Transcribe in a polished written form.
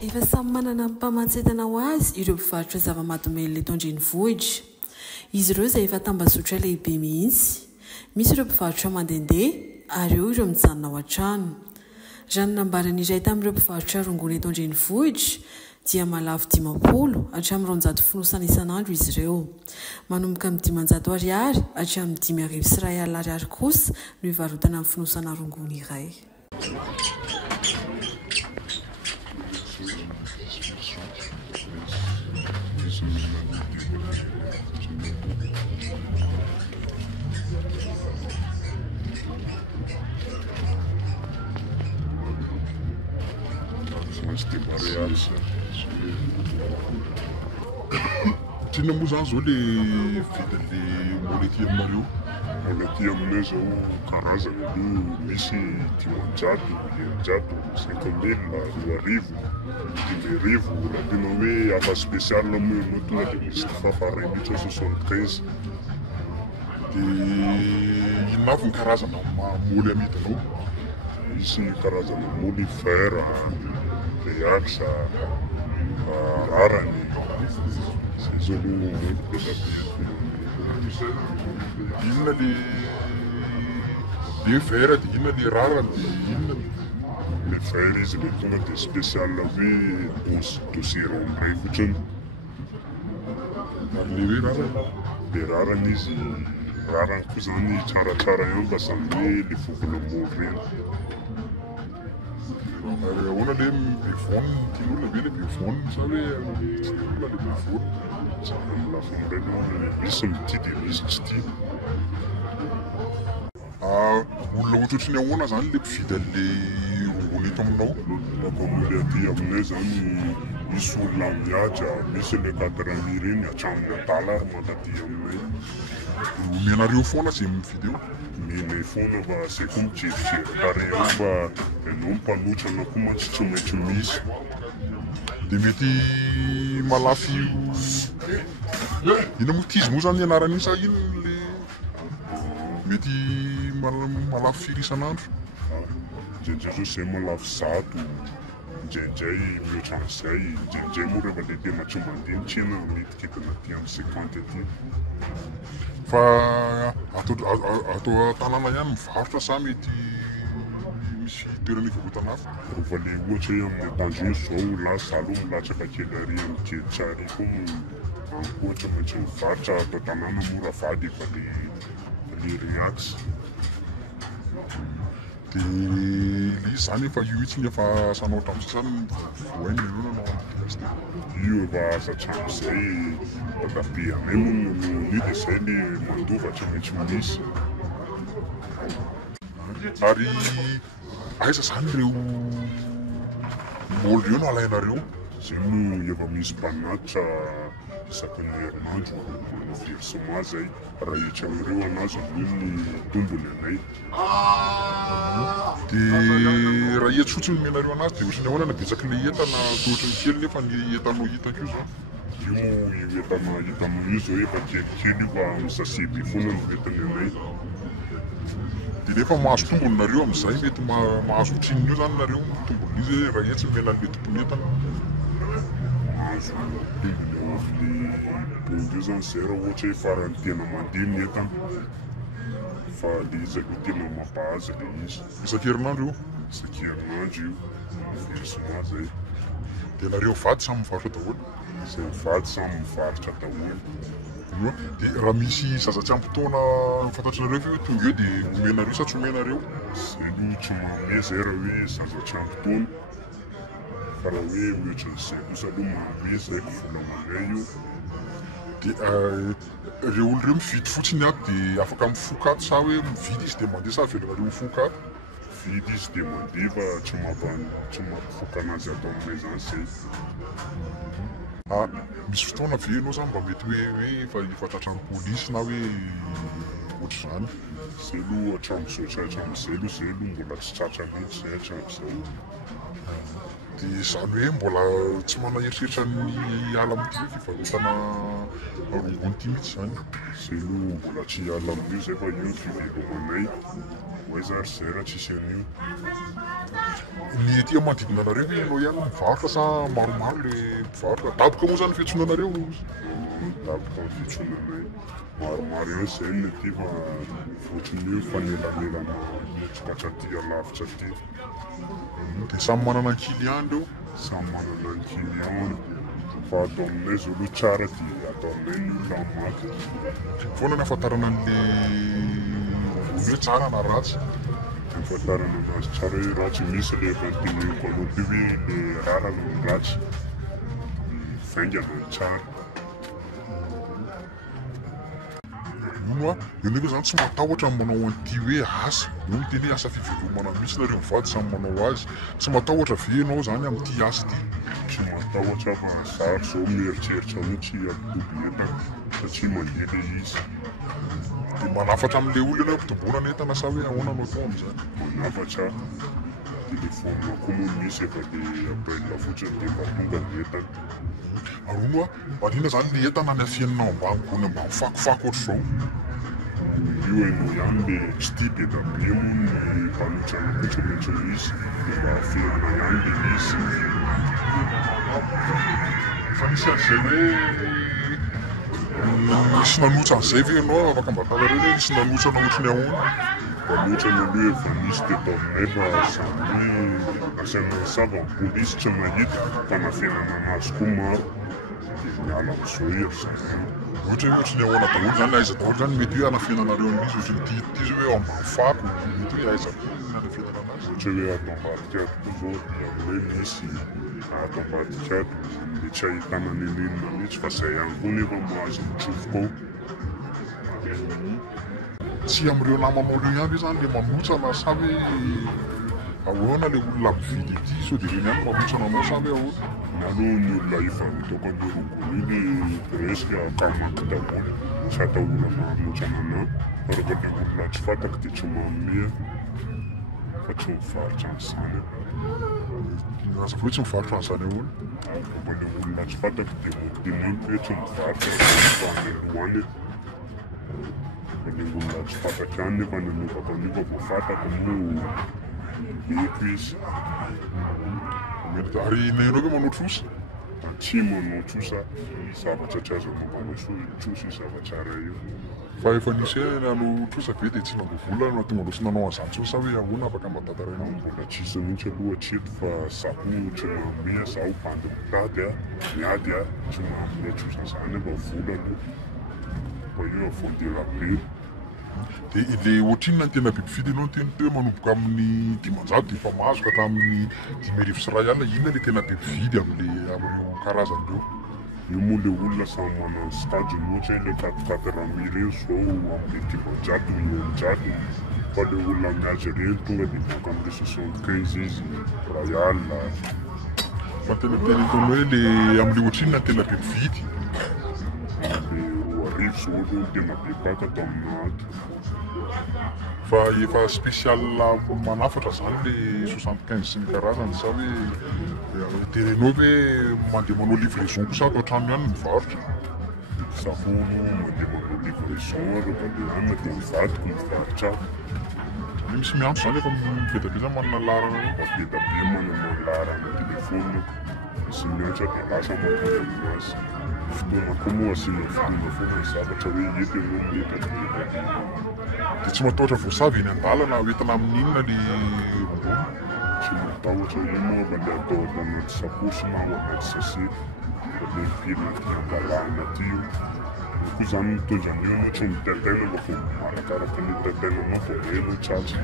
Efa samy manana mpamantsentana ho azy ireo mpivarotra zava-mahadomely eto an-drenivohitra. Izy ireo izay efa tambazotra lehibe mihitsy. Misy ireo mpivarotra mandehandeha ary eo ireo mijanona ao an-trano. Raha ny nambarany iray tamin'ireo mpivarotra rongony eto an-drenivohitra dia malafo 50 hatramin'ny 200 fonosana isan'andro izy ireo. Manomboka amin'ny 500 ariary hatramin'ny 5,1 ariary kosa no hivarotana amin'ny fonosana rongony iray. Tiana moa zany zao le vidin'le molety aminareo? Molety aminay zao karazany aloha misy 500, 50,000, 2,000, 5,000. Raha tena hoe afa spécial moa ianao tonga dia misy fahafaray mihitsy 75. Dia inona avy ny karazana moly amidinao? Misy karazana moly vera, peaxa, rarany. Zay zao aloha moly be da be. Inona le vera dia inona le rarany dia inona? Le vera izy le tonga dia spécial hoe dossier rambray fotsiny. Ary le hoe rarany? Le rarany izy rarany koa zany tsaratsara eo fa samy hoe le fokola-moly reny. Ary ahoana le bevoniny tian'olona ve le bevoniny sa hoe tsy tian'olona le bevoniny? Tsara amin'ny lafiny iray aloha misy mitia dia misy tsy tia. Olona ohatrohatry ny ahoana zany le mpividy an'le rongony eto aminao? Raha moly aty aminay zany misy olona mihaja, misy le 4,000 reny hatramin'ny $1 mankaty aminay. Omenareo foana izay mividy eo? Menay foana fa izay koa mijerijery tare eo fa ianao mpanotrana koa mantsy tsy maintsy misy. Dia mety malafy ina moa tizy moa zany ny anaran'iny sa ino le mety malafy firy isan'andro? Indraindray zao izay malafy 100, indraindray mihoatra an'izay, indraindray moa rehefa le tena tsy mandeha ny tsena mety kitina aty amin'ny 50 aty. Fa atao tanàna ihany mivarotra sa mety misy toerana hivarotana hafa? Rehefa le ohatra hoe amin'ny akanjo zao lasa aloha milatsaka kely ary amin'ny kely tsara koa ohatra maintsy mivarotra atao tanàna mora vady efa le reax. Dia le izy zany efa io itsiny efa asanao hatramin'ny sasany vohaina ianao nanao an'ity. Io efa asa hatramin'izay dadabe anay moa no io dia izay le mandova tsy maintsy misy. Ary aiza zany ireo moly ireo no alainareo? Izay moa efa misy mpanatitra isaky ny herinandro versement zay. Raha hiatranareo anazy aloha ny tombony anay. Dia raha hety fotsiny menareo anazy dia ohatrany ahoana na betsaka le entana tohatra ny kely nefa ny entanao hitako io zao? Io moa io entana hitanao io zao efa kelikely io fa amin'ny sachet foana no entany anay. Dia nefa mahazo tombony nareo amin'izay mety mahazo otrininy io zany nareo tombony izy raha hetsy mena le tompony entana. Mahazo tombony eo amin'ny bondy io zany zay raha ohatra hoe farany tena mandeha ny entana. Fa le izy aloha tena mampahaza le izy. Isan-kerinandro io? Isan-kerinandro io. Versement zay. Dia nareo vady samy mivarotra daholo? Izay vady samy mivarotra daholo. Dia raha misy zaza tsy ampy-taona fantatrareo hoe tonga eo dia omenareo sa tsy omenareo? Izay aloha tsy manome zay raha hoe zaza tsy ampy-taona. Fa raha hoe mihoatra an'izay kosa aloha manome zay vola manay io. Dia ireo olo ireo mividy fotsiny ato dia afaka mifoka ato sa hoe mividy izy dia mandeha sa avelanareo mifoka ato? Mividy izy dia mandeha fa tsy mampifoka anazy ato aminay zany izay. Misy fotoana ve ianao zany mba mety hoe efa tratran'ny polisy na hoe ohatr'izany? Izay aloha hatramin'izay aloha mbola tsy tratra mihitsy izay hatramin'izay. Dia izany hoe mbola tsy mana-eritreritra ny hiala amin'ity hoe fivarotana rongony ity mihitsy zany? Izay aloha mbola tsy hiala amin'io zay fa io fivelomanay. Hoe zary izay raha tsisy an'io. Ny ety manodidina anareo ianao ihany mivarotra sa maromaro le mpivarotra? Daboka moa zany fiantsonanareo? Daboka ny fiantsonanay. Maromaro eo zay le ty fa ohatrany hoe fanelanelana mihetsika atraty alavitra aty. Dia samy manana ny client reo? Samy manana ny client fa atao aminay zao aloha tsara ty atao aminay ny olona maty. Foana ny ahafantarana an'le hoe tsara na ratsy? Ahafantarana anazy tsara hoe ratsy misy rehefa teneniko anao ty hoe le rarana ny ratsy vaingana ny tsara. Io ndraiky zany tsy matahotra ny manao an'ity hoe asa. Io ny teny asa fivelomana mihitsy nareo mivady samy manao azy. Tsy matahotra ve ianao zany amin'ity asa ity? Tsy matahotra fa zary zao mieritreritra mihitsy ampitoby entana satria mandeha le izy. Dia manafatra amin'le olona mpitombonana entana sa hoe ahoana anao atao amin'izany? Manafatra telefonina koa moa misy efa dia appel fotsiny dia efa tonga ny entana. Arono marina zany le entana ny afianao ambany gony ambany fakofako ohatr'izao. Io hainao ihany le tsy tia be da be moa ny mpanotrana kotramotra izy dia afianana ihany le izy. Fa nisy an'izay hoe nisy nanotra an'izay ve ianao afaka mba tanareo hoe nisy nanotrana ohatrany ahoana? Manotrana aloha efa nisy dia tao aminay fa samy hoe asiana sava ny polisy tsy mahita fa nafianana anazy koa maro dia miala amin'izao ery zany. Ohatrany ahoana daholo zany aiza daholo zany mety hoe anafiananareo an'izy ohatrany ity zao hoe ambany fako mety hoe aiza anafianana anazy? Ohatra hoe ato ambadikato koa zao dia hoe misy ato ambadikato dia tsy ahitana nenenina mihitsy fa zay ihany koa nefa mahazo mitsofoka ao. Tsy amin'ireo namanao reo ihany zany le manotrana sa hoe ahoana le olona mividy ity sao dia ireny ihany manotrana anao sa hoe ahoana? Aloha ny olona efa mitoko amin'ny rogony iny presque akamanky daholo tsy atahora manotrana anao fa rehefa le olona tsy fantako dia tsy manome fa tsy mivarotra an'izany aho. Aza hoe tsy mivarotra an'izany ahoana? Rehefa le olona tsy fantako dia modimoniko hoe tsy mivarotra fa any aloha any. Fa le olona tsy fantatra any nefa nanovako an'io fa fantako moa eko izy. Ary nainao hoe manao trosa? Tsy manao trosa zavatra tsy azo manao trosa io zavatsara io. Fa efa nisy hoe nanao trosa ve dia tsy nangovolana na tonga loatra nanao an'izany tsoa sa hoe ahoana afaka mba tantarainao? Mbola tsisy mihitsy aloha hatreto fa zaho tsy manome zaho bandy mitady miady tsy manome trosa zany efa vola aloha fa io afondela be. Dia le ohatrinona ny tena bibifidy ianao ny teny hoe manomboka amin'ny 500 dia efa mahazo ka hatramin'ny 5,000 sy 1 alina inona le tena bibifidy amin'ireo karazany reo? Io moa le olona samy manana ny stadiny ohatra hoe le 4 mille zao amin'ny 500 fa le olona mihaja ireny tonga dia voaka amin'ny 75 izy royal. Fa tena hitanao hoe le amin'le ohatrinona ny tena bibifidy? Arivo zao aloha tena be mpaka tao aminaty. Fa efa spécial manafatra zany le 75 sy ny karazany sa hoe terenao hoe mandeha manao livraison kosa ato an-trano ihany mivarotra? Zaho mandeha manao livraison rehefa le hanina dia mivadiko mivarotra aho. Misy miantso zany efa mivedabe manana larana be da be manana larana telefoniko sy miantra dia lasa mampody aminazy. Fotoana koa moa asiana fotoana foana zavatra hoe ety ianao miletraka dia tsy matahotra voasavy eny an-dalana hoentina amin'inona le rongony? Tsy matahotra io moa fa le atao anaty sakosy na ao anaty sase fa le mipirina ty angalana ty io. Koa zany mitondra an'io moa tsy mitaitaina fa arakaraka ny taitainanao fa elo tratry.